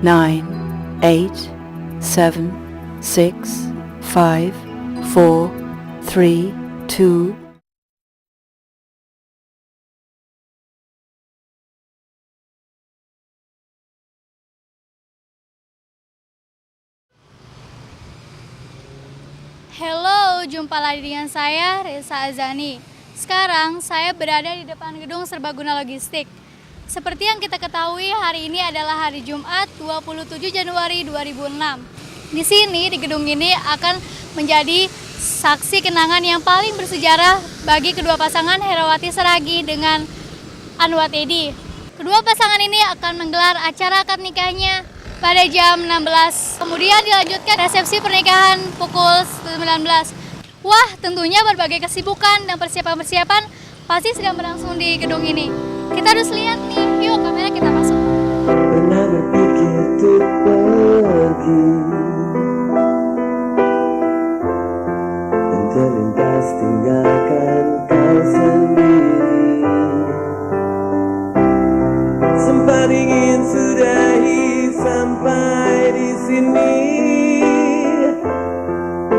9, 8, 7, 6, 5, 4, 3, 2. Halo, jumpa lagi dengan saya Reza Azani. Sekarang saya berada di depan gedung Serbaguna Logistik. Seperti yang kita ketahui, hari ini adalah hari Jumat 27 Januari 2006. Di sini, di gedung ini akan menjadi saksi kenangan yang paling bersejarah bagi kedua pasangan Herawati Seragi dengan Anwar Edi. Kedua pasangan ini akan menggelar acara akad nikahnya pada jam 16. Kemudian dilanjutkan resepsi pernikahan pukul 19. Wah, tentunya berbagai kesibukan dan persiapan-persiapan pasti sedang berlangsung di gedung ini. Kita harus lihat nih, yuk kamera kita masuk. Pernah berpikir untuk pergi dan terlintas tinggalkan kau sendiri. Sempat ingin sudahi sampai di sini.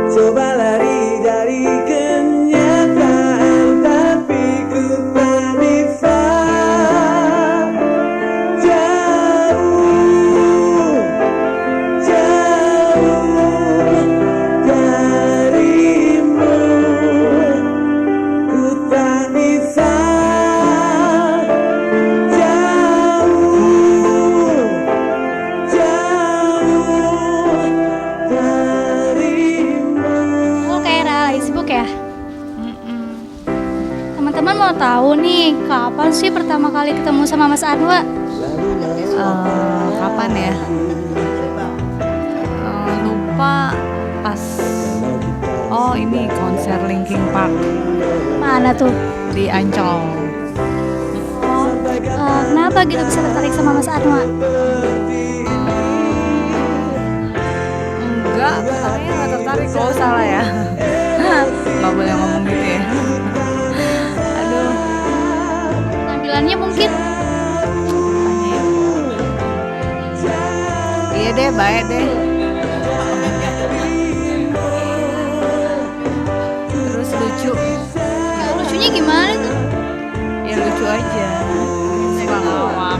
Coba lari dari kenyataan, tapi ku tak bisa. Jauh, jauh darimu, ku tak bisa. Teman-teman mau tahu nih, kapan sih pertama kali ketemu sama Mas Anwar? Kapan ya? Lupa pas. Oh, ini konser Linkin Park Mana tuh? di Ancol. Oh, kenapa gitu bisa tertarik sama Mas Anwar? Enggak, saya nggak tertarik. Kalau salah ya. Nggak boleh ngomong gitu ya. Aduh, Tampilannya mungkin? iya deh, baik deh. Terus lucu. Lucunya gimana tuh? Ya lucu aja. Suka ngelawak.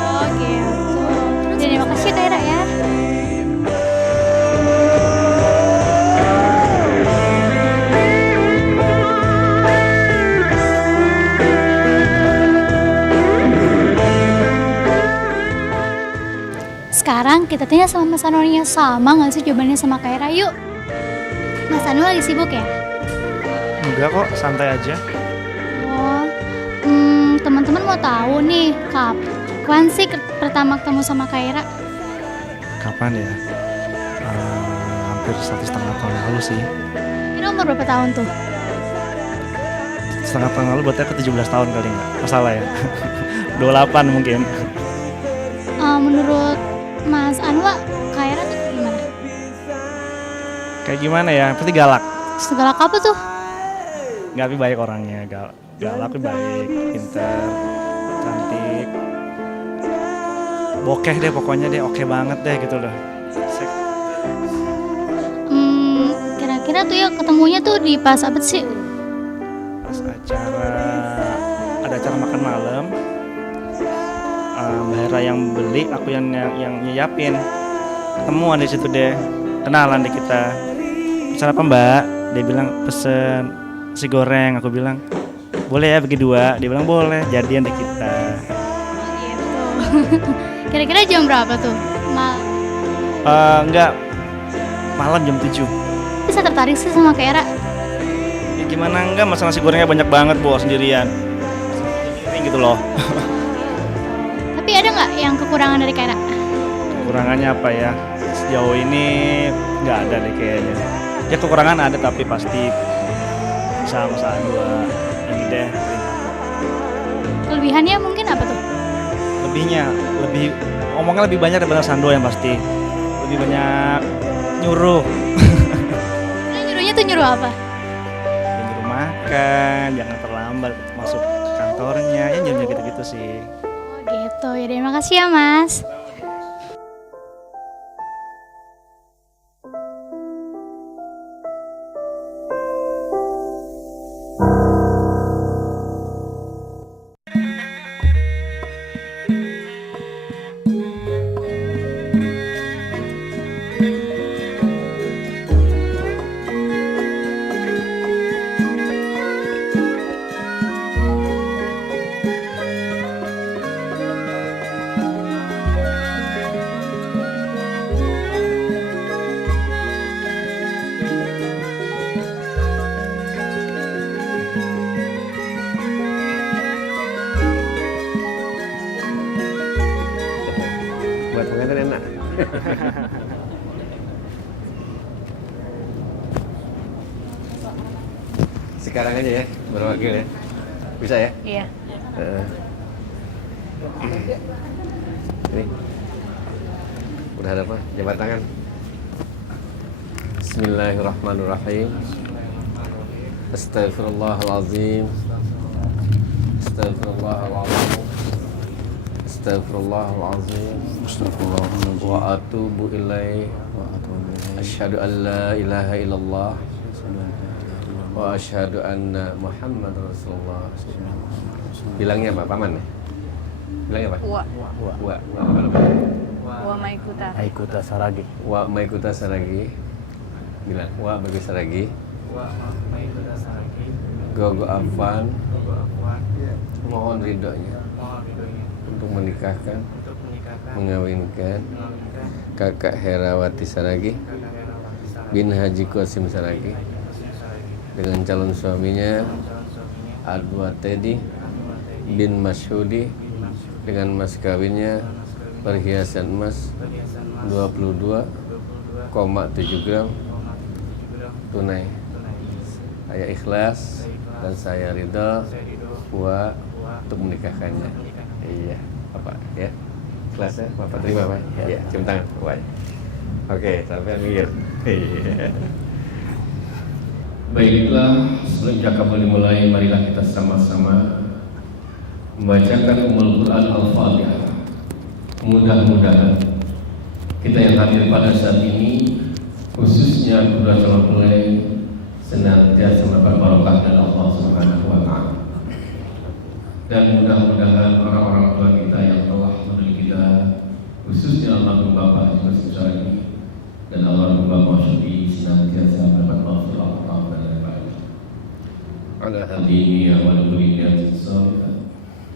Oh gitu. Terima kasih Kak Ira ya. Sekarang kita tanya sama Mas Anwarnya, sama nggak sih jawabannya sama Kak Ira? Yuk. Mas Anwar lagi sibuk ya? Enggak kok, santai aja. Oh, teman-teman mau tahu nih, kapan sih pertama ketemu sama Kak Ira? Kapan ya? Hampir 1,5 tahun lalu sih. Kira umur berapa tahun tuh? 1,5 tahun lalu berarti aku 17 tahun kali nggak? Masalah ya? 28 mungkin. Menurut Mas Anwar, Kak Ira tuh gimana? Kayak gimana ya? Pasti galak. Segala apa tuh? Nggak, tapi baik orangnya. Galak tapi baik, pintar, cantik. Bokeh deh pokoknya deh, oke banget deh gitu loh. Kira-kira tuh ya ketemunya tuh di pas apa sih? Pas ada acara makan malam. Mbak Hera yang beli, aku yang nyiapin. Ketemuan di situ deh, kenalan deh kita. Pesan apa Mbak? Dia bilang pesen nasi goreng. Aku bilang boleh ya bagi 2. Dia bilang boleh. Jadian deh kita. Gitu. Kira-kira jam berapa tuh? Enggak, malam jam 7. Bisa tertarik sih sama Kak Ira? Ya gimana enggak, masa nasi gorengnya banyak banget bawa sendirian. Sendiri gitu loh. Tapi ada nggak yang kekurangan dari Kak Ira? Kekurangannya apa ya? Sejauh ini nggak ada deh kayaknya. Ya kekurangan ada tapi pasti bisa Mas Anwar ini deh. Kelebihannya mungkin apa tuh? Ngomongnya lebih banyak daripada Sando yang pasti. Lebih banyak nyuruh. Nyuruhnya tuh nyuruh apa? Ya, nyuruh makan, jangan terlambat masuk kantornya, ya nyuruh gitu-gitu sih. Oh gitu, ya terima kasih ya Mas. belakang aja ya, berwakil ya. Bisa ya? Iya. Ini. Udah ada apa? Jabat tangan. Bismillahirrahmanirrahim. Astaghfirullahalazim. Astaghfirullahalazim. Astaghfirullahalazim. Astaghfirullah wa atubu ilaihi. Asyhadu an la ilaha illallah wa asyhadu anna Muhammadar Rasulullah. Bilangnya apa, Paman ya? Bilangnya apa? Wa Wa maikuta. Aikuta saragi. Wa maikuta saragi. Bilang wa bagi saragi. Gogo afan. Mohon ridhonya untuk menikahkan, mengawinkan Kakak Herawati Saragi bin Haji Qasim Saragi dengan calon suaminya Adwa Teddy bin Masyhudi dengan mas kawinnya perhiasan emas 22,7 gram tunai. Saya ikhlas dan saya ridha untuk menikahkannya. Iya, Bapak ya. Ikhlas ya, Bapak terima Pak. Iya, cium tangan, Bapak. Oke, sampai minggir. Baiklah, sebelum cakap dimulai, marilah kita sama-sama membacakan Ummul Quran Al-Fatihah. Mudah-mudahan kita yang hadir pada saat ini, khususnya Kedua Calon Mempelai, senantiasa mendapat barokah dari Allah Subhanahu wa Ta'ala. Dan mudah-mudahan orang-orang tua kita yang telah mendidik kita, khususnya almarhum Bapak Haji Qasim Saragi dan almarhum Bapak Syudi, senantiasa mendapat maghfirah Allah dan baik. Ala hadini wa ala kulli niyatin salihah.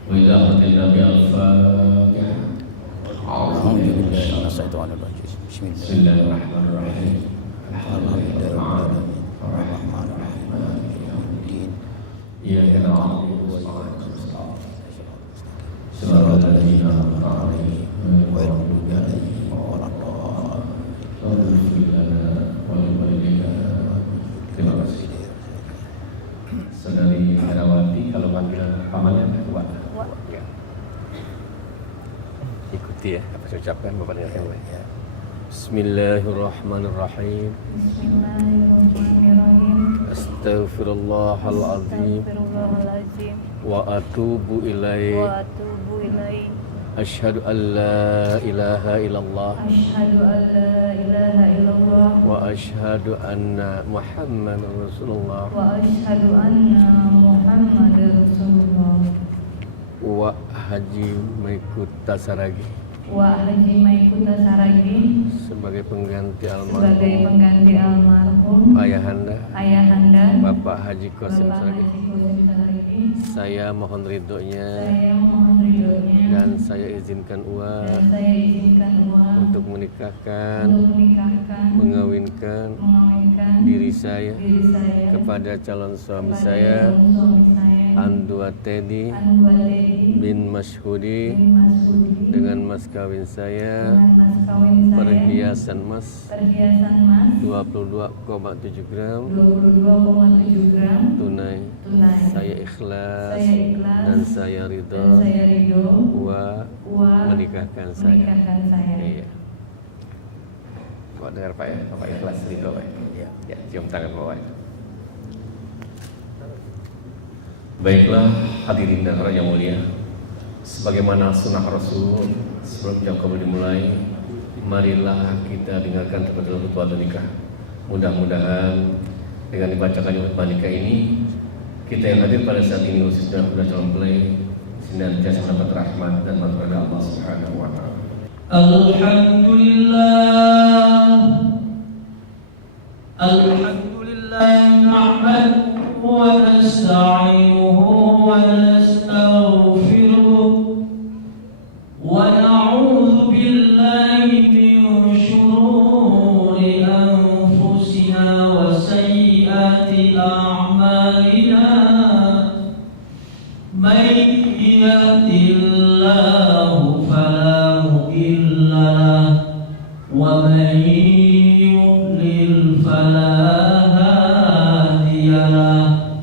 Wa ila hadina bi al-Fatihah. Bismillahirrahmanirrahim. Alhamdulillahirrahmanirrahim. Iyyaka na'budu wa iyyaka nasta'in. Shiratal ladzina an'amta 'alaihim ghairil maghdubi 'alaihim waladdallin. Terima kasih. Saudari Herawati, kalau panggil pamannya Wa. Ya. Ikuti ya apa saya ucapkan, Bapak dengarkan ya. Bismillahirrahmanirrahim. Astaghfirullahalazim. Wa atubu ilaihi. Asyhadu an la ilaha illallah. Wa asyhadu anna Muhammadar Rasulullah. Wa Haji Maikuta Saragi. Sebagai pengganti almarhum ayahanda Bapak Haji Qasim Saragi, saya mohon ridhonya dan saya izinkan untuk menikahkan, mengawinkan diri saya kepada calon suami saya Andwa Teddy bin Masyhudi dengan mas kawin saya perhiasan emas 22,7 gram tunai. Saya ikhlas dan saya ridho menikahkan saya. Iya. Kok dengar Pak ya? Bapak ikhlas ridho Pak. Ya, cium tangan Bapak. Baiklah hadirin dan orang yang mulia, sebagaimana sunnah Rasul, sebelum jam kabul dimulai, marilah kita dengarkan terlebih khutbah nikah. Mudah-mudahan dengan dibacakannya khutbah nikah ini, kita yang hadir pada saat ini khususnya Kedua Calon Mempelai senantiasa mendapat rahmat dan bantuan Allah Subhanahu wa Ta'ala. Alhamdulillah nahmaduhu wa nasta'inuhu wa nastaghfiruh wa na'udzu billahi min shururi anfusina wa sayyiati a'malina. May yahdihillahu fala mudilla lahu wa may yudlil fala hadiya lahu.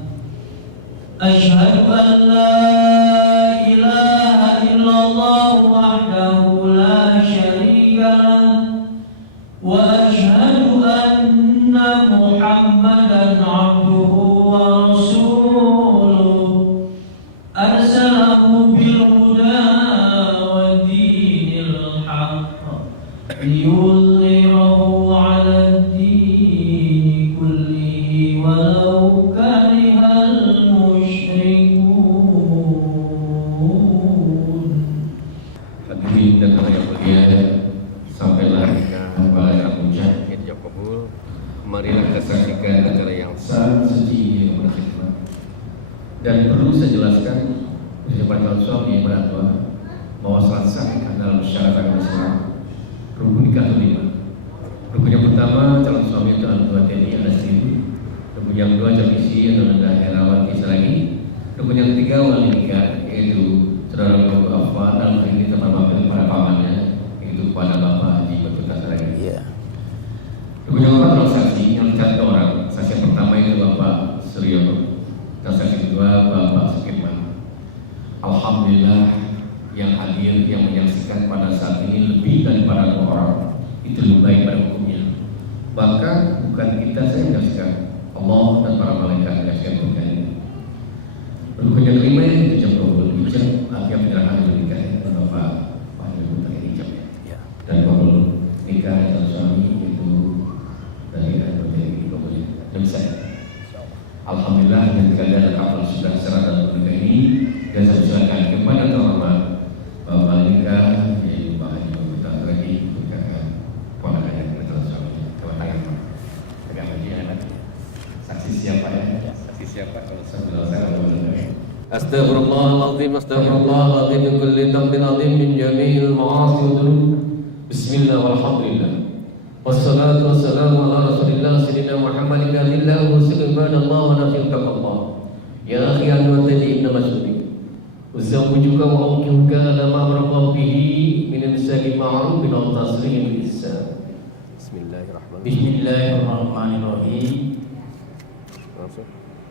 أشهد أن لا إله إلا الله وحده لا شريك له وأشهد أن محمدا عبده ورسوله أرسله بالهدى ودين الحق ليظهره على الدين كله ولو كره المشركون. Hadirin dan para yang mulia, sampailah kepada puncak yang dijawab kabul. Marilah kita saksikan acara yang sangat suci ini yang berkhidmat. Dan perlu saya jelaskan di depan calon suami yang tua bahwa salat sah dalam syariat Islam rukun nikah itu 5. Rukun yang pertama calon suami itu tua TNI ada 1000. Rukun yang kedua calon istri adalah Herawati Saragi. Rukun yang ketiga wali nikah yaitu saudara Bapak Afwan dalam hal ini teman wakil para pamannya yaitu kepada Bapak Haji Batuta Saragi. Rukun yang keempat adalah saksi yang dicatat orang. Saksi yang pertama itu Bapak Suryono dan saksi kedua Bapak Sukirman. Alhamdulillah yang hadir yang menyaksikan pada saat ini lebih daripada 2 orang. Itu lebih baik pada hukumnya. Bahkan bukan kita saya menyaksikan, Allah dan para malaikat menyaksikan hukumnya. Rukun yang kelima itu jam 20 jam akhir penyerahan nikah Bapak Panjang Butang Hijab dan kabul nikah dan suami itu dari dari kabulnya. Yang saya alhamdulillah dan keadaan kapal sudah serah dan nikah ini dan saya silakan kepada terhormat Bapak nikah yaitu Pak Haji Butang lagi nikahkan ponakan yang kita suami kepada tangan pegang haji anak saksi siapa ya saksi siapa kalau saya Astaghfirullahaladzim, astaghfirullahaladzim min kulli dhanbin adhim min jami'il ma'asi wa dhunub. Bismillah walhamdulillah. Wassalatu wassalamu ala Rasulillah sayyidina Muhammadin wa sallallahu wa nafi'u taqallah. Ya akhi al-mu'tadi ibn Mas'udi. Uzawwijuka wa umkihuka ala ma'amra bihi min imsaki ma'rufin wa tasrihim bil ihsan. Bismillahirrahmanirrahim.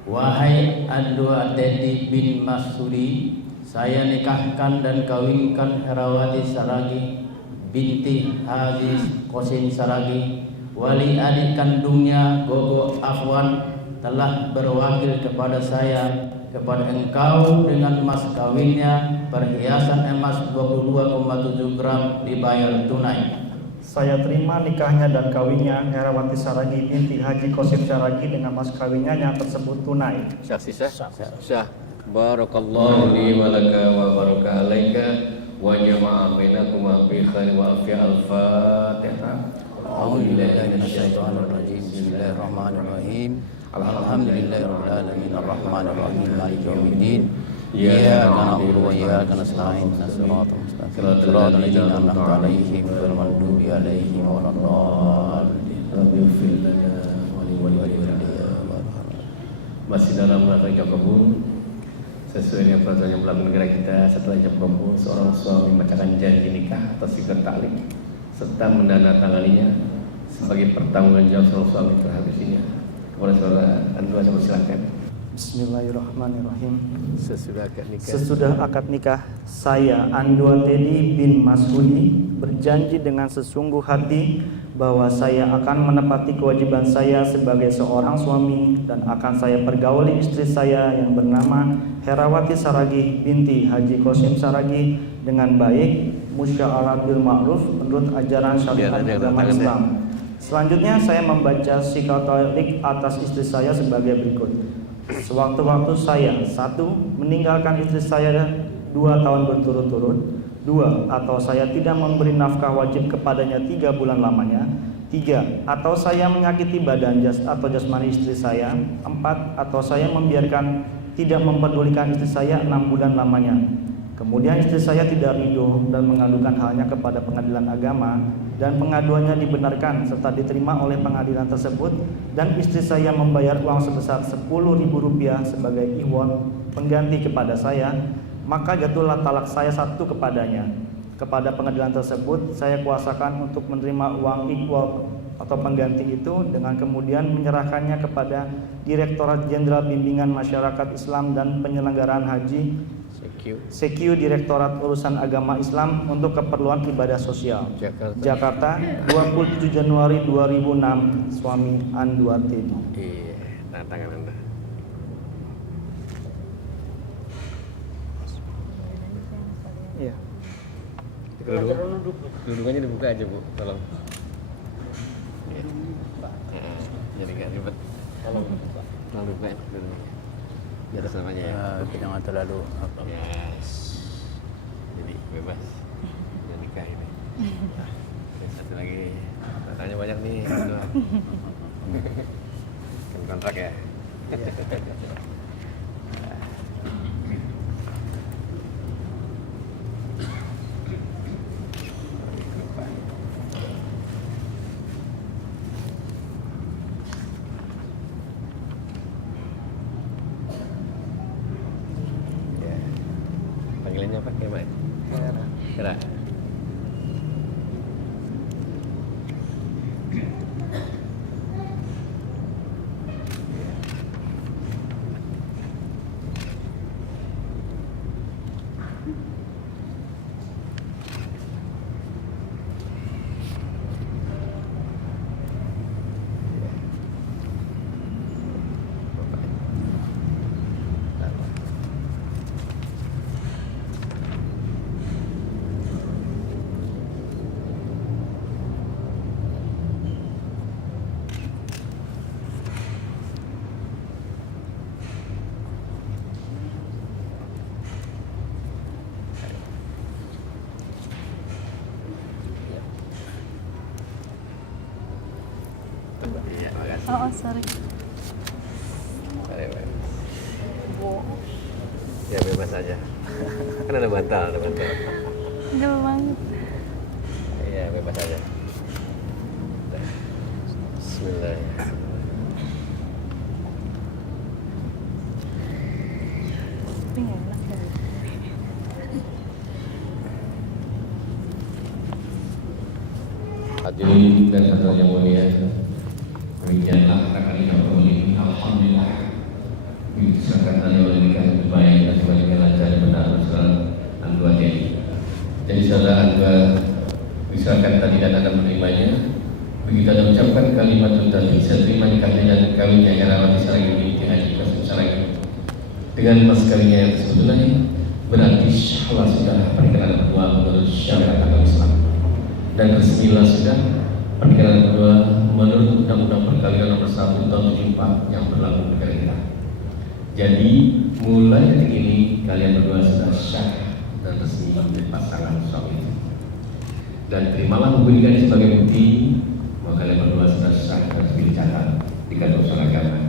Wahai Andua Teti bin Masudi, saya nikahkan dan kawinkan Herawati Saragi binti Haji Qasim Saragi, wali adik kandungnya Gogo Afwan, telah berwakil kepada saya kepada engkau dengan mas kawinnya perhiasan emas 22,7 gram dibayar tunai. Saya terima nikahnya dan kawinnya Herawati Saragi binti Haji Qasim Saragi dengan mas kawinnya yang tersebut tunai. Saksi sah. Barakallahu li wa laka wa baraka alaika wa jama'a bainakum bi khair wa afiyah al-Fatihah. A'udzubillahi minasyaitonir rajim. Bismillahirrahmanirrahim. Alhamdulillahirabbil alamin arrahmanir rahim maliki yaumiddin. Iyyaka na'budu wa iyyaka nasta'in ihdinas siratal ladzina an'amta 'alaihim ghairil maghdubi 'alaihim waladdallin. Rabbi ighfir lana wa li walidayna. Masih dalam rangka ijab kabul sesuai dengan peraturan yang berlaku negara kita. Setelah ijab kabul, seorang suami membacakan janji nikah atau sigar ta'liq serta mendanatangganinya sebagai pertanggungjawaban seorang suami terhadap istrinya. Kepada saudara Andua saya persilakan. Bismillahirrahmanirrahim. Sesudah akad nikah, saya Andua Tedi bin Masudi berjanji dengan sesungguh hati bahwa saya akan menepati kewajiban saya sebagai seorang suami dan akan saya pergauli istri saya yang bernama Herawati Saragi binti Haji Qasim Saragi dengan baik, musya'arat bil ma'ruf menurut ajaran syariat agama Islam. Selanjutnya saya membaca sikal ta'liq atas istri saya sebagai berikut. Sewaktu-waktu saya 1. meninggalkan istri saya 2 tahun berturut-turut. 2. Atau saya tidak memberi nafkah wajib kepadanya 3 bulan lamanya. 3. Atau saya menyakiti badan atau jasmani istri saya. 4. Atau saya membiarkan tidak mempedulikan istri saya 6 bulan lamanya. Kemudian istri saya tidak ridho dan mengadukan halnya kepada pengadilan agama dan pengaduannya dibenarkan serta diterima oleh pengadilan tersebut dan istri saya membayar uang sebesar Rp10.000 sebagai iwon pengganti kepada saya, maka jatuhlah talak saya 1 kepadanya. Kepada pengadilan tersebut saya kuasakan untuk menerima uang iwon atau atau pengganti itu dengan kemudian menyerahkannya kepada Direktorat Jenderal Bimbingan Masyarakat Islam dan Penyelenggaraan Haji CQ Direktorat Urusan Agama Islam untuk keperluan ibadah sosial. Jakarta 27 Januari 2006. Suami Andua Teddy. Iya, tangan Anda. Iya. Dudungannya dibuka aja, Bu. Tolong. Jadi nggak ribet. Tolong dibuka ya. Di atas namanya ya. Jangan terlalu Yes. Jadi bebas. Udah nikah ini. Satu lagi. Tanya banyak nih. Kan kontrak ya. Panggilannya apa? Kemak? Kera. Iya, makasih. Oh, sorry. Baik. Ya bebas aja. Kan ada bantal, Jauh banget. Iya, bebas aja. Bismillah. Tapi nggak enak ya. Hadirin dan hadirat yang mulia, demikianlah kali ini alhamdulillah disahkan oleh nikah baik dan sebaliknya lancar benar bersama Andua Teddy. Jadi saudara Andua disahkan tadi dan akan menerimanya. Begitu ada ucapkan kalimat tadi, saya terima nikahnya dan kawinnya Herawati Saragi binti Haji Qasim Saragi dengan mas kawinnya yang tersebut tunai, berarti syahlah sudah pernikahan kedua menurut syariat agama Islam. Dan resmilah sudah pernikahan kedua menurut Undang-Undang Perkawinan Nomor 1 Tahun 74 yang berlaku di negara kita. Jadi mulai detik ini kalian berdua sudah sah dan resmi menjadi pasangan suami. Dan terimalah buku ini sebagai bukti bahwa kalian berdua sudah sah dan resmi dicatat di kantor agama